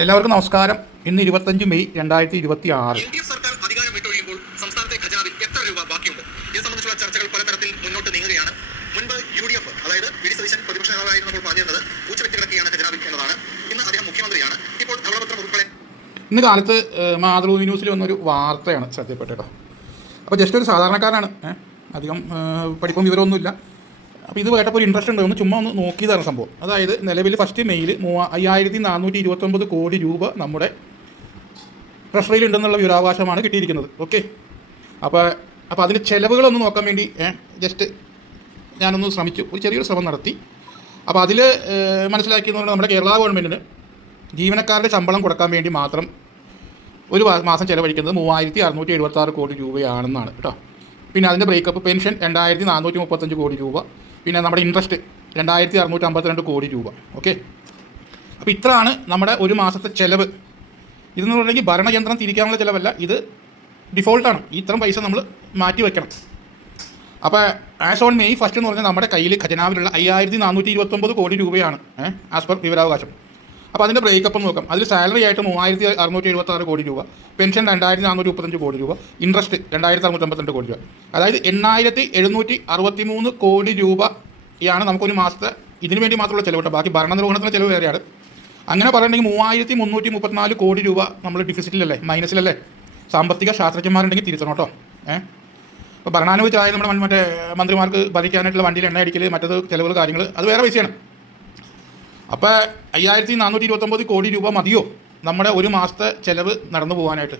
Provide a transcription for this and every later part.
എല്ലാവർക്കും നമസ്കാരം. ഇന്ന് 25 മെയ് 2026. എൽഡിഎഫ് സർക്കാർ അധികാരം വിട്ടൊഴിയുമ്പോൾ സംസ്ഥാനത്തെ ഖജനാവിൽ എത്ര രൂപ ബാക്കിയുണ്ട്? ഇത് സംബന്ധിച്ചുള്ള ചർച്ചകൾ പലതരത്തിൽ മുന്നോട്ട് നീങ്ങുകയാണ്. മുൻപ് UDF, അതായത് വി.ഡി. സതീശൻ പ്രതിപക്ഷ നേതാവായിരുന്നപ്പോൾ പറഞ്ഞിരുന്നത് പൂച്ചവെട്ടി കിടക്കുകയാണ് ഖജനാവിൽ എന്നതാണ്. ഇന്ന് അദ്ദേഹം മുഖ്യമന്ത്രിയാണ്. ഇപ്പോൾ ധവളപത്രം ഉൾപ്പെടെ ഇന്ന് കാലത്ത് മാതൃഭൂമി ന്യൂസിൽ വന്നൊരു വാർത്തയാണ് ശ്രദ്ധപ്പെട്ടത്. അപ്പോൾ ജസ്റ്റ് ഒരു സാധാരണക്കാരനാണ്, അധികം പഠിപ്പും വിവരമൊന്നുമില്ല. അപ്പോൾ ഇത് കേട്ടപ്പോൾ ഒരു ഇൻട്രസ്റ്റ് ഉണ്ട്, ഒന്ന് ചുമ്മാ ഒന്ന് നോക്കിയതാണ് സംഭവം. അതായത് നിലവിൽ ഫസ്റ്റ് മെയിൽ 5429 കോടി രൂപ നമ്മുടെ ട്രഷറിയിലുണ്ടെന്നുള്ള വിവരാവകാശമാണ് കിട്ടിയിരിക്കുന്നത്. ഓക്കെ, അപ്പോൾ അതിൻ്റെ ചിലവുകളൊന്ന് നോക്കാൻ വേണ്ടി ജസ്റ്റ് ഞാനൊന്ന് ശ്രമിച്ചു, ഒരു ചെറിയൊരു ശ്രമം നടത്തി. അപ്പോൾ അതിൽ മനസ്സിലാക്കിയെന്ന് നമ്മുടെ കേരള ഗവൺമെൻറ്റിന് ജീവനക്കാരുടെ ശമ്പളം കൊടുക്കാൻ വേണ്ടി മാത്രം ഒരു മാസം ചിലവഴിക്കുന്നത് 3676 കോടി രൂപയാണെന്നാണ് കേട്ടോ. പിന്നെ അതിൻ്റെ ബ്രേക്കപ്പ്: പെൻഷൻ 2435 കോടി രൂപ, പിന്നെ നമ്മുടെ ഇൻട്രസ്റ്റ് 2652 കോടി രൂപ. ഓക്കെ, അപ്പോൾ ഇത്രയാണ് നമ്മുടെ ഒരു മാസത്തെ ചിലവ്. ഇതെന്ന് പറഞ്ഞെങ്കിൽ ഭരണയന്ത്രം തിരിക്കാനുള്ള ചിലവല്ല, ഇത് ഡിഫോൾട്ടാണ്. ഇത്രയും പൈസ നമ്മൾ മാറ്റി വയ്ക്കണം. അപ്പോൾ ആസ് ഓൺ മെയ് 1 എന്ന് പറഞ്ഞാൽ നമ്മുടെ കയ്യിൽ ഖജനാവിലുള്ള 5429 കോടി രൂപയാണ് ആസ് പെർ വിവരാവകാശം. അപ്പോൾ അതിൻ്റെ ബ്രേക്കപ്പ് നോക്കാം. അതിൽ സാലറി ആയിട്ട് 3676 കോടി രൂപ, പെൻഷൻ 2435 കോടി രൂപ, ഇൻട്രസ്റ്റ് 2652 കോടി രൂപ. അതായത് 8763 കോടി രൂപയാണ് നമുക്കൊരു മാസത്തെ ഇതിനു വേണ്ടി മാത്രമുള്ള ചിലവ് കേട്ടോ. ബാക്കി ഭരണനിർവഹണത്തിൻ്റെ ചിലവ് വേറെയാണ്. അങ്ങനെ പറയുകയാണെങ്കിൽ 3334 കോടി രൂപ നമ്മൾ ഡിഫിസിറ്റിലല്ലേ, മൈനസിലല്ലേ. സാമ്പത്തിക ശാസ്ത്രജ്ഞന്മാരുണ്ടെങ്കിൽ തിരിച്ചണം കേട്ടോ. ഇപ്പോൾ ഭരണാനുഭവിച്ചായ നമ്മുടെ മറ്റേ മന്ത്രിമാർക്ക് ഭരിക്കാനായിട്ടുള്ള വണ്ടിയിൽ എണ്ണ അടിക്കൽ, മറ്റത് ചിലവുകൾ, കാര്യങ്ങൾ, അത് വേറെ പൈസയാണ്. അപ്പോൾ 5429 കോടി രൂപ മതിയോ നമ്മുടെ ഒരു മാസത്തെ ചിലവ് നടന്നു പോകാനായിട്ട്?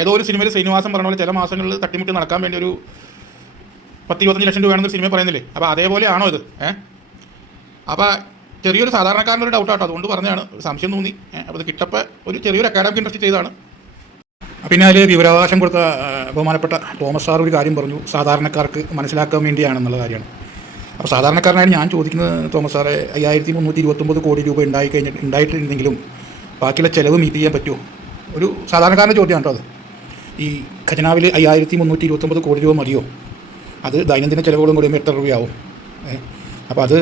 ഏതോ ഒരു സിനിമയിൽ ശ്രീനിവാസൻ പറഞ്ഞ പോലെ ചില മാസങ്ങളിൽ തട്ടിമുട്ടി നടക്കാൻ വേണ്ടി ഒരു 10-25 ലക്ഷം രൂപയാണെന്ന് സിനിമ പറയുന്നില്ലേ? അപ്പോൾ അതേപോലെയാണോ ഇത്? അപ്പോൾ ചെറിയൊരു സാധാരണക്കാരൻ്റെ ഒരു ഡൗട്ടാട്ടോ, അതുകൊണ്ട് പറഞ്ഞതാണ്, സംശയം തോന്നി. അപ്പോൾ ഇത് കിട്ടപ്പോൾ ഒരു ചെറിയൊരു അക്കാഡമിക് ഇൻട്രസ്റ്റ് ചെയ്തതാണ്. പിന്നെ അതിൽ വിവരാവകാശം കൊടുത്ത ബഹുമാനപ്പെട്ട തോമസ് സാർ ഒരു കാര്യം പറഞ്ഞു, സാധാരണക്കാർക്ക് മനസ്സിലാക്കാൻ വേണ്ടിയാണെന്നുള്ള കാര്യമാണ്. അപ്പോൾ സാധാരണക്കാരനായി ഞാൻ ചോദിക്കുന്നത്, തോമസ് സാറേ, 5329 കോടി രൂപ ഉണ്ടായിട്ടുണ്ടെങ്കിലും ബാക്കിയുള്ള ചിലവ് മീറ്റ് ചെയ്യാൻ പറ്റുമോ? ഒരു സാധാരണക്കാരൻ്റെ ചോദ്യമാണ് കേട്ടോ അത്. ഈ ഖജനാവിൽ 5329 കോടി രൂപ മതിയോ? അത് ദൈനംദിന ചിലവുകളും കൂടി എത്ര രൂപയാവും? അപ്പോൾ അത്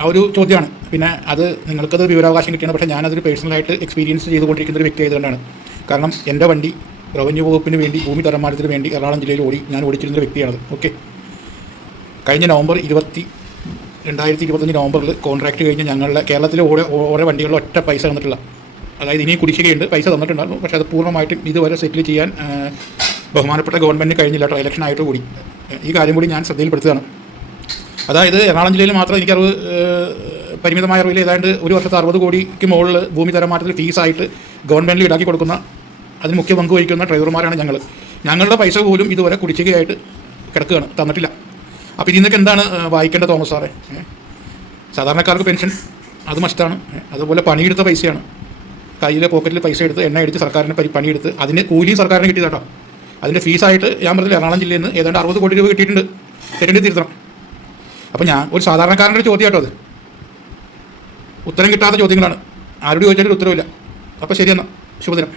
ആ ഒരു ചോദ്യമാണ്. പിന്നെ അത് നിങ്ങൾക്കത് വിവരാവകാശം കിട്ടിയാണ്, പക്ഷേ ഞാനതൊരു പേഴ്സണലായിട്ട് എക്സ്പീരിയൻസ് ചെയ്തുകൊണ്ടിരിക്കുന്ന ഒരു വ്യക്തി ആയതുകൊണ്ടാണ്. കാരണം എൻ്റെ വണ്ടി റവന്യൂ വകുപ്പിന് വേണ്ടി, ഭൂമി തരംമാറ്റത്തിന് വേണ്ടി എറണാകുളം ജില്ലയിൽ ഞാൻ ഓടിച്ചിരുന്ന വ്യക്തിയാണത്. ഓക്കെ, കഴിഞ്ഞ നവംബർ 2021 നവംബറിൽ കോൺട്രാക്റ്റ് കഴിഞ്ഞ് ഞങ്ങളുടെ കേരളത്തിലെ ഓരോ വണ്ടികളിൽ ഒറ്റ പൈസ തന്നിട്ടില്ല. അതായത് ഇനി കുടിശ്ശികയുണ്ട്, പൈസ തന്നിട്ടുണ്ടായിരുന്നു, പക്ഷേ അത് പൂർണ്ണമായിട്ടും ഇതുവരെ സെറ്റിൽ ചെയ്യാൻ ബഹുമാനപ്പെട്ട ഗവൺമെൻറ്റിന് കഴിഞ്ഞില്ല കേട്ടോ, ഇലക്ഷൻ ആയിട്ട് കൂടി. ഈ കാര്യം കൂടി ഞാൻ ശ്രദ്ധയിൽപ്പെടുത്തുകയാണ്. അതായത് എറണാകുളം ജില്ലയിൽ മാത്രം എനിക്കറിവ്, പരിമിതമായ അറിവിൽ ഏതാണ്ട് ഒരു വർഷത്തെ 60 കോടിക്ക് മുകളിൽ ഭൂമി തരംമാറ്റത്തിൽ ഫീസായിട്ട് ഗവൺമെൻറ്റിൽ ഈടാക്കി കൊടുക്കുന്ന, അതിന് മുഖ്യ പങ്ക് വഹിക്കുന്ന ഡ്രൈവർമാരാണ് ഞങ്ങൾ. ഞങ്ങളുടെ പൈസ പോലും ഇതുവരെ കുടിശ്ശികയായിട്ട് കിടക്കുകയാണ്, തന്നിട്ടില്ല. അപ്പോൾ ഇതിന്നൊക്കെ എന്താണ് വായിക്കേണ്ട തോമസ് സാറേ? സാധാരണക്കാർക്ക് പെൻഷൻ അത് മസ്റ്റാണ്. അതുപോലെ പണിയെടുത്ത പൈസയാണ്, കയ്യിലെ പോക്കറ്റിൽ പൈസ എടുത്ത് എണ്ണ അടിച്ച് സർക്കാരിന് പണിയെടുത്ത് അതിന് കൂലിയും സർക്കാരിന് കിട്ടിയതാട്ടോ. അതിൻ്റെ ഫീസായിട്ട് ഞാൻ പറഞ്ഞില്ല, എറണാകുളം ജില്ലയിൽ നിന്ന് ഏതാണ്ട് 60 കോടി രൂപ കിട്ടിയിട്ടുണ്ട്. തെരഞ്ഞെടുപ്പ് തിരുത്തണം. അപ്പോൾ ഞാൻ ഒരു സാധാരണക്കാരൻ്റെ ചോദ്യം കേട്ടോ അത്. ഉത്തരം കിട്ടാത്ത ചോദ്യങ്ങളാണ്, ആരോട് ചോദിച്ചാലും ഉത്തരവില്ല. അപ്പോൾ ശരിയെന്നാൽ, ശുഭദിനം.